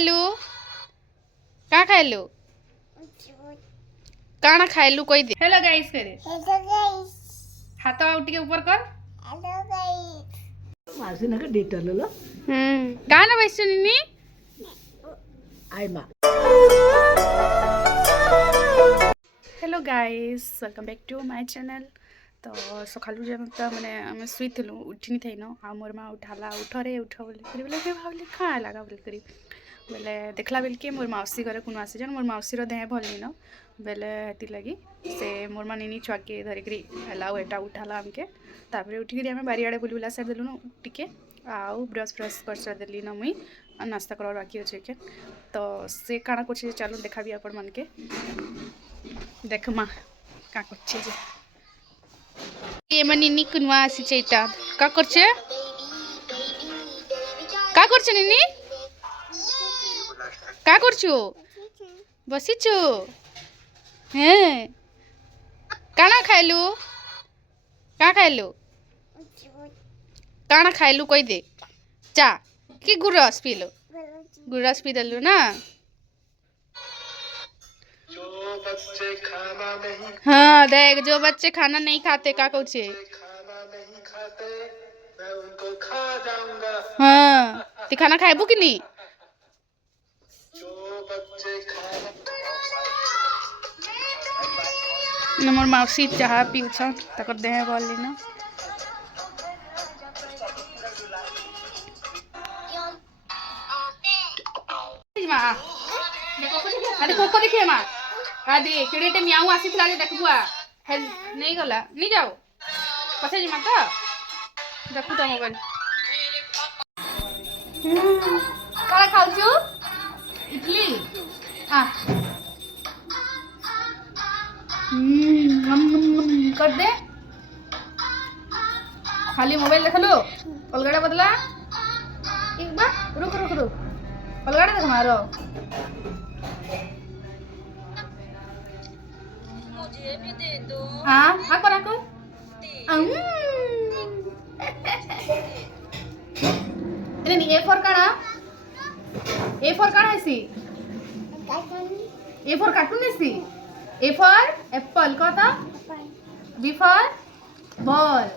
खाइलु का खाइलु काना खाइलु कोई दे हेलो गाइस करे हाथ उठ के ऊपर कर मासी ना का डिटेल लो गाना बैसुनी आई मा hello guys welcome back to my channel तो सकालू जे मैंने आम शुईलु उठनी थी न आ मोर माँ उठाला उठरे उठ बोल बोले भाविली क्या लगा बोल बोले देखला बेलके मोर मौसी घर कौन आसी जान मोर मौसीर देह भल न बेले हेती लगी से मोर माँ निनी छुआके धरिकी है एटा उठाला आमके तापर उठिक आम बारियाड़े बुल बुला सारी देलुन टिके आउ ब्रश फ्रश कर सारी देली न मुई नास्ता कर बाकी अच्छे के तो से काଣା कर चलो देखा भी आपण मन के देख माँ क्या कर ये मन निनी कुनवा आसी एटा का करछे का करछे निनी का करछु बसिछु हैं काना खाइलु का खाइलु काना खाइलु कोई दे चा कि गुरस पीलो गुरस पी देलु ना हाँ देख जो बच्चे खाना नहीं खाते का कुछ हाँ ती खाना खाएबू कि नहीं मोर मौसी चाह पीछन तक देह भल न अरे कोको देखिए माँ आदि केड़ेटे मियाऊ आसी देखबुआ नहीं गला नहीं जाओ पछे जिमा तो देखु तो मोबाइल काला खाउछु इडली आ कर दे खाली मोबाइल देख लो अलगड़ा बदला एक बार रुक रुक रुक अलगड़ा देख मारो मुझे भी दे दो हाँ हाँ कर ए फॉर काना ए फॉर काना है ए फॉर कार्टून है ए फॉर एप्पल कहता बी फॉर बॉल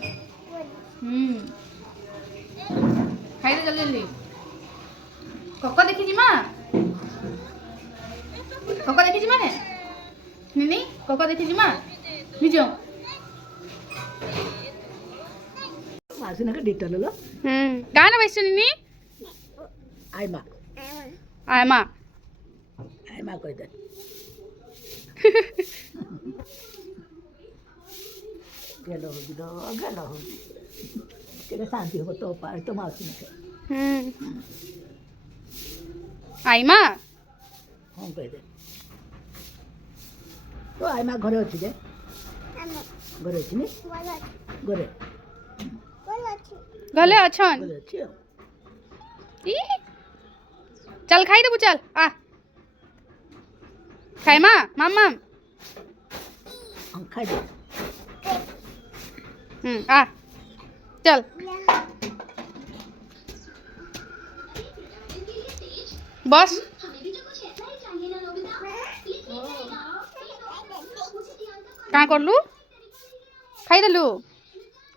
खाई दे जल्दी जल्दी कोको देखी जी माँ कोको देखी जी माँ निनी कोको देखी जी माँ निजो मासी ना का डिटेल लो गाना बैसु निनी आई मा कोई दे गेलो हो तेरे शांति हो तो पार तो मासी ने आई माँ हाँ कह दे तो आई माँ घरे अच्छी जे घरे अच्छी नी घरे गले अछन घरे अच्छी ई चल खाई देबू चल आ खाई माँ मामा हम खाई दे आ चल बस क्या करलु खाई देलु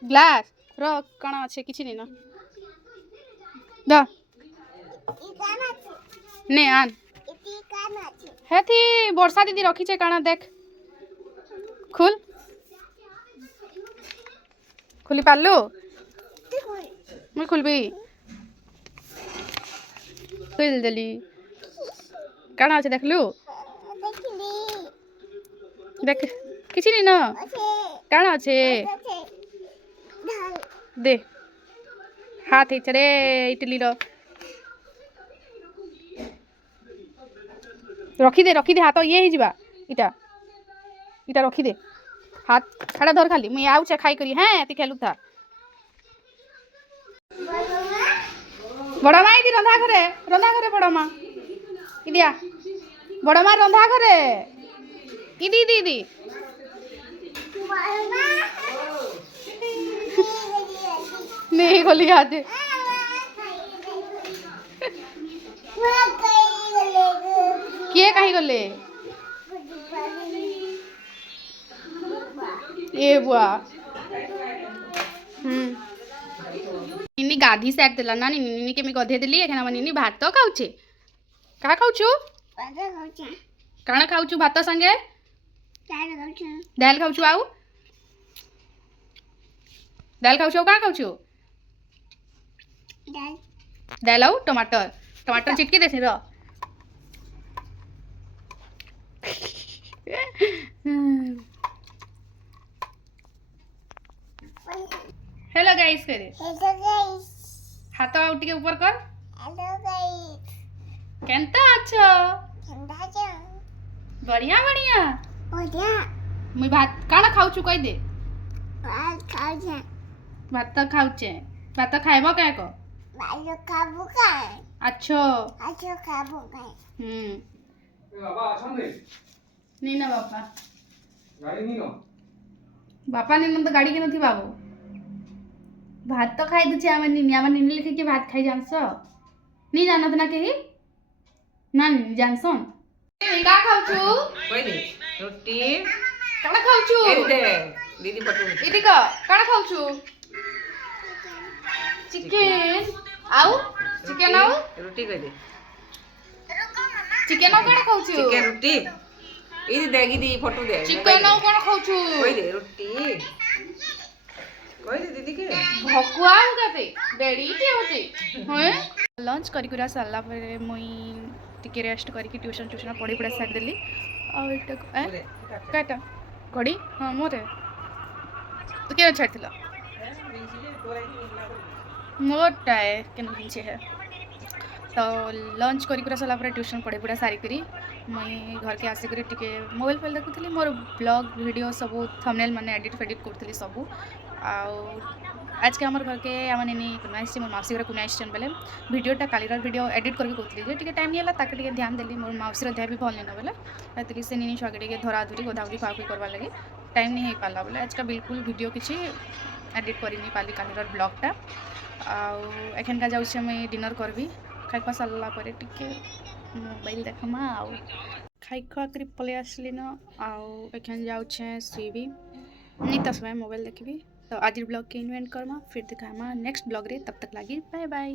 ग्लास र कण अच्छे किसी नहीं ना दा ने आन हेथी वर्षा दीदी रखीचे काना देख खुल खुली पारलु मुई खुलबी खुल देली काना अच्छे देखलु देख किसी नहीं ना काना अच्छे दे हाथ रे इटली रखी दे हाथ ये ही जीवा इटा इटा रखी दे हाथ छाड़ा धर खाली मुई आउचे खाई करी हैं ती खेलु था बड़ा माँ इदी रंधा घरे बड़ा माँ इदिया बड़ा माँ रंधा घरे इदी इदी इदी नहीं खोली आज ही गले ए बुआ निनी गाधी साक देला ना निनी के मी गधे देली एखन हम निनी भात तो खाउछे का खाउछु काना खाउछु भात संगे दाल खाउछु आउ दाल खाउछु का खाउछु दाल आउ टमाटर टमाटर चिटकी देसी र हेलो गाइस करे हाथ आउ टिके ऊपर कर केनता अच्छा बढ़िया बढ़िया मुई भात काना खाउछु कहि दे भात तो खाउछे भात तो खाइबो काय को अच्छो बाबा अछन रे नहीं ना बापा गाड़ी नहीं नो बापा नहीं तो गाड़ी के नथी बाबू भात तो खाई दे आम निनी लिखे कि भात खाई जानस नहीं जानत ना कही ना जानसन का खाउछु कोई नहीं रोटी काना खाउछु दे दीदी पटू इदी का काना खाउछु चिकन आउ चिकन आउ रोटी कोई दे चिकन आउ काना खाउछु चिकन रोटी इदी देगी दी फोटो दे चिकन आउ काना खाउछु कोई दे रोटी कोई दे दीदी के भकुआ होगाते डेडी के होते हैं लंच करी कुरा साला परे मुई टिके रेस्ट करी ट्यूशन पढ़ी पढ़ा सार देली और एटा काटा घड़ी हां मोरे तो क्या छाड़थिला मोटा है केन भिंचे है तो लंच करी कुरा साला परे ट्यूशन पढ़ी पढ़ा सारी करी मुई घर के आसी करी टिके मोबाइल फाइल देखुथली मोर ब्लॉग वीडियो सब थंबनेल माने एडिट फेडिट करथली सब आज के हमारे घर के आम निनी कुनाइस मोर मौसी घर कुनाइस बेले वीडियोटा कालीर वीडियो एडिट करके कहती टे टाइम नहीं है ताके टे ध्यान देली मोर मौसी देह भी भल नहीं बेले राति से निनी छुआ टे धरा धुरी गोधागुरी खाओ करवा लगे टाइम नहीं हो पाला बोले आज का बिल्कुल वीडियो किसी एडिट कर नहीं पाली कालीर ब्लॉगटा आखन का जाऊँ मुझे डिनर करबी खाई खुआ सारा पर टे मोबाइल देखमा आउ खाई खुआ कर पलि आसली न आखन जाऊँ सुबी नहीं तो समय मोबाइल देखी तो आज ब्लॉग के इन्वेंट करमा फिर दिखामा नेक्स्ट ब्लॉग रे तब तक लगी बाय बाय।